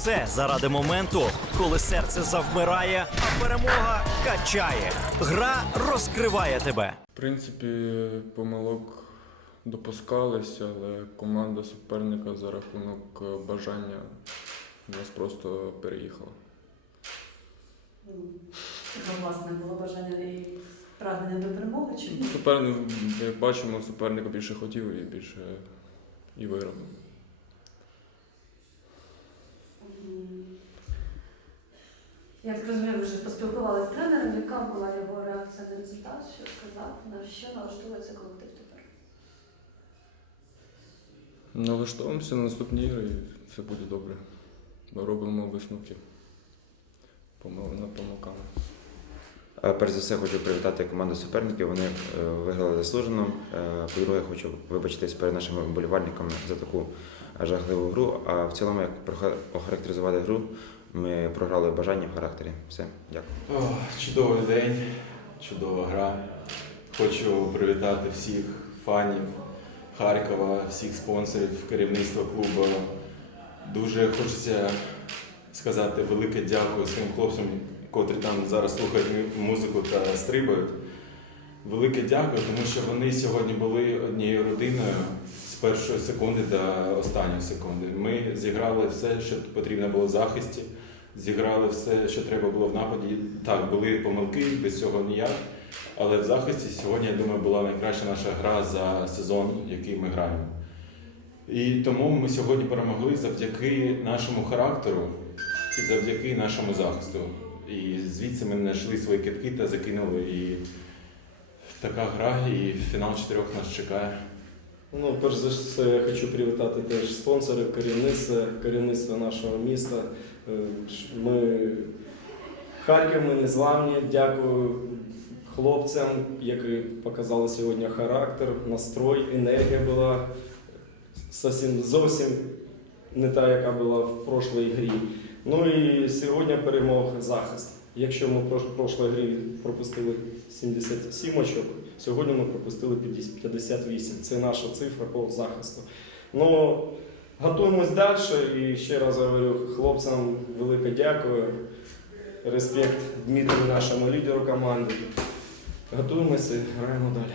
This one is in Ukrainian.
все заради моменту, коли серце завмирає, а перемога качає. Гра розкриває тебе. В принципі, помилок допускалися, але команда суперника за рахунок е, бажання нас просто переїхала. У вас не було бажання і прагнення до перемоги чи ні? Суперник, як бачимо, суперник більше хотів і більше і виграв. Я так розумію, ви вже поспілкувалися з тренером. Яка була його реакція на результат? Що сказав? На що налаштовується колектив тепер? Налаштовуємося на наступні ігри і все буде добре. Ми робимо висновки помил- помилками. Перш за все хочу привітати команду суперників. Вони е, виграли заслужено. Е, По-друге, хочу вибачитись перед нашими вболівальниками за таку жахливу гру. А в цілому, як охарактеризувати гру, ми програли в бажанні в характері. Все, дякую. О, чудовий день, чудова гра. Хочу привітати всіх фанів Харкова, всіх спонсорів, керівництва клубу. Дуже хочеться сказати велике дякую своїм хлопцям, котрі там зараз слухають музику та стрибають. Велике дякую, тому що вони сьогодні були однією родиною першої секунди до останньої секунди. Ми зіграли все, що потрібно було в захисті, зіграли все, що треба було в нападі. Так, були помилки, без цього ніяк. Але в захисті сьогодні, я думаю, була найкраща наша гра за сезон, який ми граємо. І тому ми сьогодні перемогли завдяки нашому характеру і завдяки нашому захисту. І звідси ми знайшли свої китки та закинули. І така гра, і фінал чотирьох нас чекає. Ну, перш за все, я хочу привітати теж спонсорів, керівництва, керівництва нашого міста. Е, Ми Харків, ми незламні. Дякую хлопцям, які показали сьогодні характер, настрой, енергія була зовсім, зовсім не та, яка була в прошлій грі. Ну і сьогодні перемог захист. Якщо ми в прош- прошлій грі пропустили 77 очок, сьогодні ми пропустили 58. Це наша цифра по захисту. Ну, готуємось далі і ще раз говорю хлопцям велике дякую. Респект Дмитру, нашому лідеру команди. Готуємося і граємо далі.